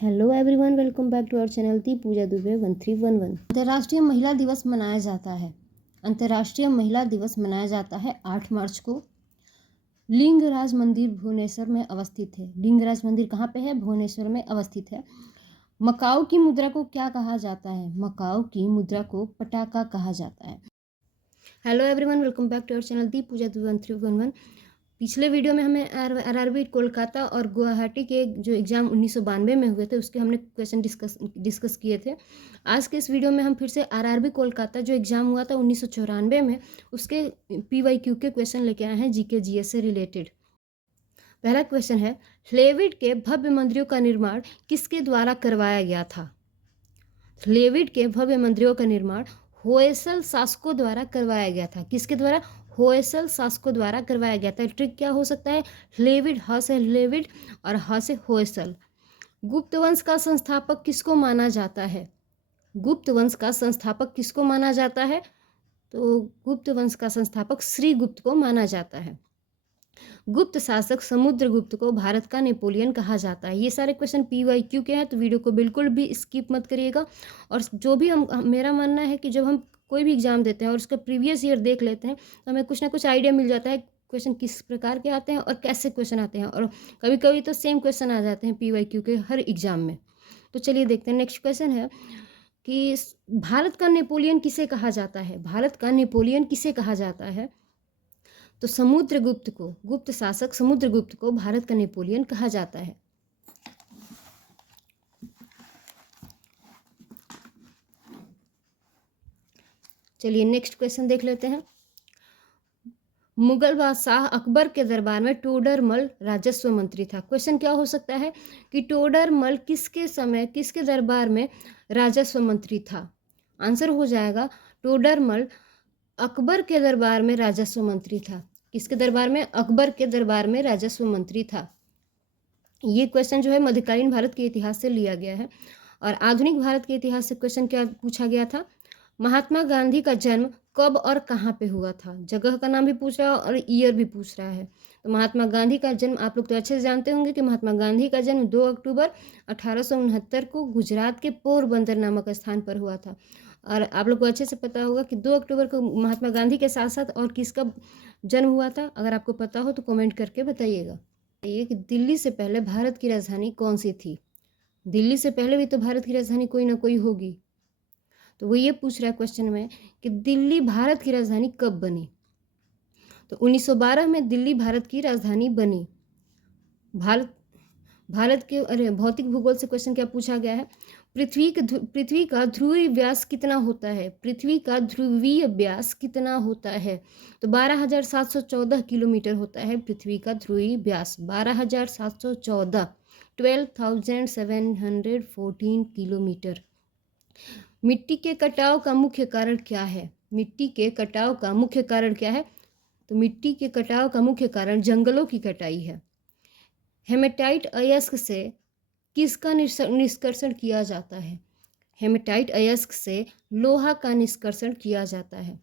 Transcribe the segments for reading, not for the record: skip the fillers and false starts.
Hello everyone, welcome back to our channel the Pooja Dubey 1311। अंतर्राष्ट्रीय महिला दिवस मनाया जाता है। अंतर्राष्ट्रीय महिला दिवस मनाया जाता है 8 मार्च को। लिंगराज मंदिर भुवनेश्वर में अवस्थित है। लिंगराज मंदिर कहाँ पे है? भुवनेश्वर में अवस्थित है। मकाऊ की मुद्रा को क्या कहा जाता है? मकाऊ की मुद्रा को पटाका कहा जाता है। Hello everyone, welcome back to our channel the Pooja Dubey 1311। पिछले वीडियो में हमें आरआरबी कोलकाता और गुवाहाटी के जो एग्ज़ाम 1992 में हुए थे उसके हमने क्वेश्चन डिस्कस किए थे। आज के इस वीडियो में हम फिर से आरआरबी कोलकाता जो एग्ज़ाम हुआ था 1994 में उसके पीवाईक्यू के क्वेश्चन लेके आए हैं, जीके जीएस से रिलेटेड। पहला क्वेश्चन है, फ्लेविड के भव्य मंदिरों का निर्माण किसके द्वारा करवाया गया था? फ्लेविड के भव्य मंदिरों का निर्माण होयसल शासकों द्वारा करवाया गया था। किसके द्वारा? होयसल शासकों द्वारा करवाया गया था। ट्रिक क्या हो सकता है? फ्लेविड, ह से फ्लेविड और ह से होयसल। गुप्त वंश का संस्थापक किसको माना जाता है? गुप्त वंश का संस्थापक किसको माना जाता है? तो गुप्त वंश का संस्थापक श्रीगुप्त को माना जाता है। गुप्त शासक समुद्रगुप्त को भारत का नेपोलियन कहा जाता है। ये सारे क्वेश्चन पीवाईक्यू के हैं, तो वीडियो को बिल्कुल भी स्किप मत करिएगा। और जो भी मेरा मानना है कि जब हम कोई भी एग्जाम देते हैं और उसका प्रीवियस ईयर देख लेते हैं तो हमें कुछ ना कुछ आइडिया मिल जाता है क्वेश्चन किस प्रकार के आते हैं और कैसे क्वेश्चन आते हैं। और कभी कभी तो सेम क्वेश्चन आ जाते हैं पीवाईक्यू के हर एग्जाम में। तो चलिए देखते हैं। नेक्स्ट क्वेश्चन है कि भारत का नेपोलियन किसे कहा जाता है? भारत का नेपोलियन किसे कहा जाता है? तो समुद्रगुप्त को, गुप्त शासक समुद्रगुप्त को भारत का नेपोलियन कहा जाता है। चलिए नेक्स्ट क्वेश्चन देख लेते हैं। मुगल बादशाह अकबर के दरबार में टोडरमल राजस्व मंत्री था। क्वेश्चन क्या हो सकता है कि टोडरमल किसके समय किसके दरबार में राजस्व मंत्री था? आंसर हो जाएगा टोडरमल अकबर के दरबार में राजस्व मंत्री था। किसके दरबार में? अकबर के दरबार में राजस्व मंत्री था। ये क्वेश्चन जो है मध्यकालीन भारत के इतिहास से लिया गया है। और आधुनिक भारत के इतिहास से क्वेश्चन क्या पूछा गया था? महात्मा गांधी का जन्म कब और कहाँ पे हुआ था? जगह का नाम भी पूछ रहा है और ईयर भी पूछ रहा है। तो महात्मा गांधी का जन्म आप लोग तो अच्छे से जानते होंगे कि महात्मा गांधी का जन्म 2 अक्टूबर 1869 को गुजरात के पोरबंदर नामक स्थान पर हुआ था। और आप लोग को अच्छे से पता होगा कि 2 अक्टूबर को महात्मा गांधी के साथ साथ और किसका जन्म हुआ था? अगर आपको पता हो तो कमेंट करके बताइएगा। ये कि दिल्ली से पहले भारत की राजधानी कौन सी थी? दिल्ली से पहले भी तो भारत की राजधानी कोई ना कोई होगी। तो वो ये पूछ रहा है क्वेश्चन में कि दिल्ली भारत की राजधानी कब बनी? तो 1912 में दिल्ली भारत की राजधानी बनी। भारत के भौतिक भूगोल से क्वेश्चन क्या पूछा गया है? पृथ्वी का ध्रुवीय व्यास कितना होता है? पृथ्वी का ध्रुवीय व्यास कितना होता है? तो 12,714 किलोमीटर होता है पृथ्वी का ध्रुवीय व्यास। 12,714, 12,714 किलोमीटर। मिट्टी के कटाव का मुख्य कारण क्या है? मिट्टी के कटाव का मुख्य कारण क्या है? तो मिट्टी के कटाव का मुख्य कारण जंगलों की कटाई है। हेमेटाइट अयस्क से किसका निष्कर्षण किया जाता है? हेमेटाइट अयस्क से लोहा का निष्कर्षण किया जाता है।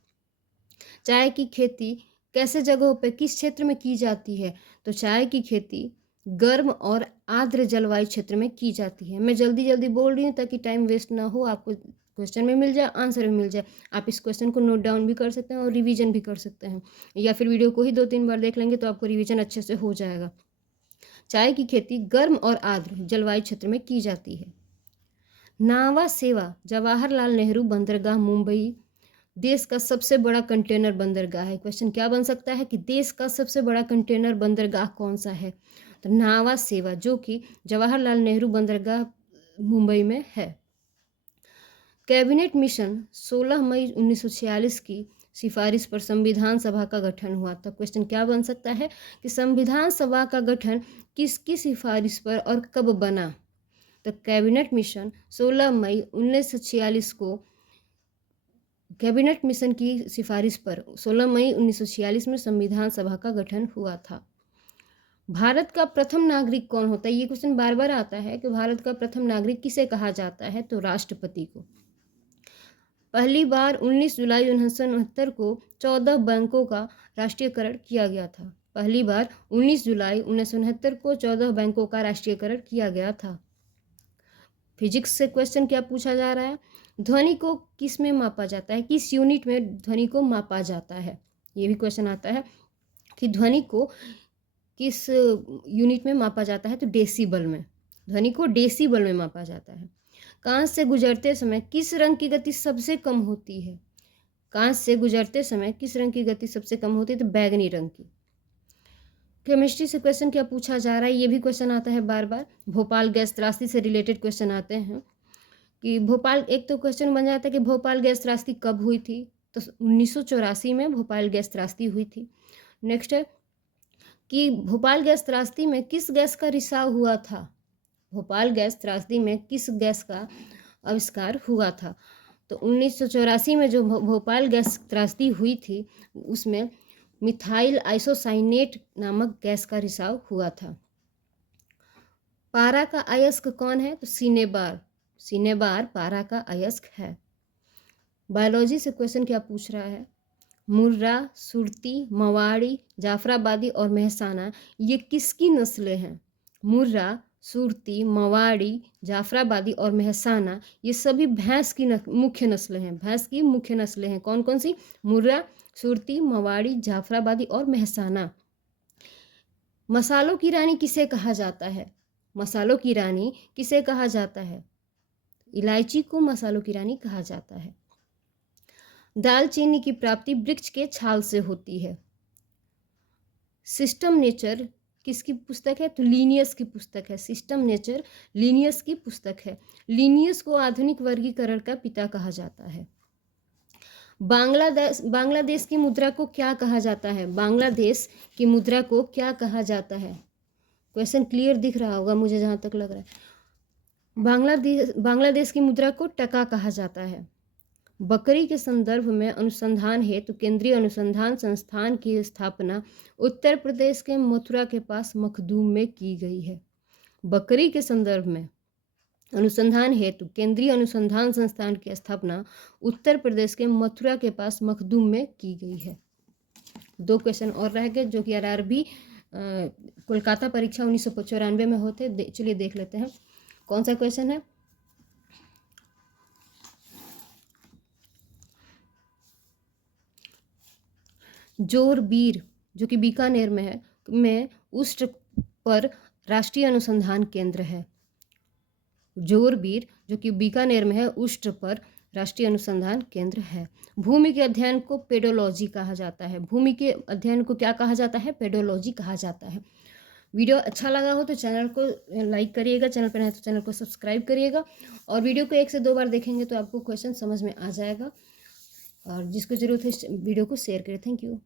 चाय की खेती कैसे जगहों पर किस क्षेत्र में की जाती है? तो चाय की खेती गर्म और आर्द्र जलवायु क्षेत्र में की जाती है। मैं जल्दी जल्दी बोल रही हूँ ताकि टाइम वेस्ट ना हो, आपको क्वेश्चन में मिल जाए, आंसर में मिल जाए। आप इस क्वेश्चन को नोट डाउन भी कर सकते हैं और रिवीजन भी कर सकते हैं, या फिर वीडियो को ही 2-3 बार देख लेंगे तो आपको रिवीजन अच्छे से हो जाएगा। चाय की खेती गर्म और आर्द्र जलवायु क्षेत्र में की जाती है। नावा सेवा जवाहरलाल नेहरू बंदरगाह मुंबई देश का सबसे बड़ा कंटेनर बंदरगाह है। क्वेश्चन क्या बन सकता है कि देश का सबसे बड़ा कंटेनर बंदरगाह कौन सा है? तो नावा सेवा, जो कि जवाहरलाल नेहरू बंदरगाह मुंबई में है। कैबिनेट मिशन 16 मई 1946 की सिफारिश पर संविधान सभा का गठन हुआ था। क्वेश्चन क्या बन सकता है कि संविधान सभा का गठन किसकी सिफारिश पर और कब बना? तो कैबिनेट मिशन 16 मई 1946 को कैबिनेट मिशन की सिफारिश पर 16 मई 1946 में संविधान सभा का गठन हुआ था। भारत का प्रथम नागरिक कौन होता है? ये क्वेश्चन बार बार आता है कि भारत का प्रथम नागरिक किसे कहा जाता है? तो राष्ट्रपति को। पहली बार 19 जुलाई 1969 को 14 बैंकों का राष्ट्रीयकरण किया गया था। पहली बार 19 जुलाई 1969 को 14 बैंकों का राष्ट्रीयकरण किया गया था। फिजिक्स से क्वेश्चन क्या पूछा जा रहा है, ध्वनि को किस में मापा जाता है, किस यूनिट में ध्वनि को मापा जाता है। ये भी क्वेश्चन आता है कि ध्वनि को किस यूनिट में मापा जाता है, तो डेसिबल में, ध्वनि को डेसिबल में मापा जाता है। कांच से गुजरते समय किस रंग की गति सबसे कम होती है, कांच से गुजरते समय किस रंग की गति सबसे कम होती है, तो बैगनी रंग की। केमिस्ट्री से क्वेश्चन क्या पूछा जा रहा है, ये भी क्वेश्चन आता है बार बार। भोपाल गैस त्रासदी से रिलेटेड क्वेश्चन आते हैं कि भोपाल, एक तो क्वेश्चन बन जाता है कि भोपाल गैस त्रासदी कब हुई थी, तो 1984 में भोपाल गैस त्रासदी हुई थी। नेक्स्ट है कि भोपाल गैस त्रासदी में किस गैस का रिसाव हुआ था, भोपाल गैस त्रासदी में किस गैस का आविष्कार हुआ था, तो 1984 में जो भोपाल गैस त्रासदी हुई थी उसमें मिथाइल आइसोसाइनेट नामक गैस का रिसाव हुआ था। पारा का अयस्क कौन है, तो सिनेबार, सिनेबार पारा का अयस्क है। बायोलॉजी से क्वेश्चन क्या पूछ रहा है, मुर्रा, सुरती, मवाड़ी, जाफराबादी और मेहसाना ये किसकी नस्लें हैं, मुर्रा, सुरती, मवाड़ी, जाफराबादी और मेहसाना ये सभी भैंस की मुख्य नस्लें हैं, भैंस की मुख्य नस्लें हैं। कौन कौन सी, मुर्रा, सुरती, मवाड़ी, जाफराबादी और मेहसाना। मसालों की रानी किसे कहा जाता है, मसालों की रानी किसे कहा जाता है, इलायची को मसालों की रानी कहा जाता है। दालचीनी की प्राप्ति वृक्ष के छाल से होती है। सिस्टम नेचर किसकी पुस्तक है, तो लीनियस की पुस्तक है। सिस्टम नेचर लीनियस की पुस्तक है। लीनियस को आधुनिक वर्गीकरण का पिता कहा जाता है। बांग्लादेश की मुद्रा को क्या कहा जाता है, बांग्लादेश की मुद्रा को क्या कहा जाता है। क्वेश्चन क्लियर दिख रहा होगा मुझे जहाँ तक लग रहा है। बांग्लादेश की मुद्रा को टका कहा जाता है। बकरी के संदर्भ में अनुसंधान हेतु केंद्रीय अनुसंधान संस्थान की स्थापना उत्तर प्रदेश के मथुरा के पास मखदूम में की गई है। बकरी के संदर्भ में अनुसंधान हेतु केंद्रीय अनुसंधान संस्थान की स्थापना उत्तर प्रदेश के मथुरा के पास मखदूम में की गई है। 2 क्वेश्चन और रह गए जो कि RRB कोलकाता परीक्षा 1994 में होते। चलिए देख लेते हैं कौन सा क्वेश्चन है। जोरबीर जो कि बीकानेर में है, में उष्ट्र पर राष्ट्रीय अनुसंधान केंद्र है। जोरबीर जो कि बीकानेर में है, उष्ट्र पर राष्ट्रीय अनुसंधान केंद्र है। भूमि के अध्ययन को पेडोलॉजी कहा जाता है। भूमि के अध्ययन को क्या कहा जाता है, पेडोलॉजी कहा जाता है। वीडियो अच्छा लगा हो तो चैनल को लाइक करिएगा, चैनल पर नए तो चैनल को सब्सक्राइब करिएगा, और वीडियो को 1 से 2 बार देखेंगे तो आपको क्वेश्चन समझ में आ जाएगा। और जिसको ज़रूरत है वीडियो को शेयर करें। Thank you.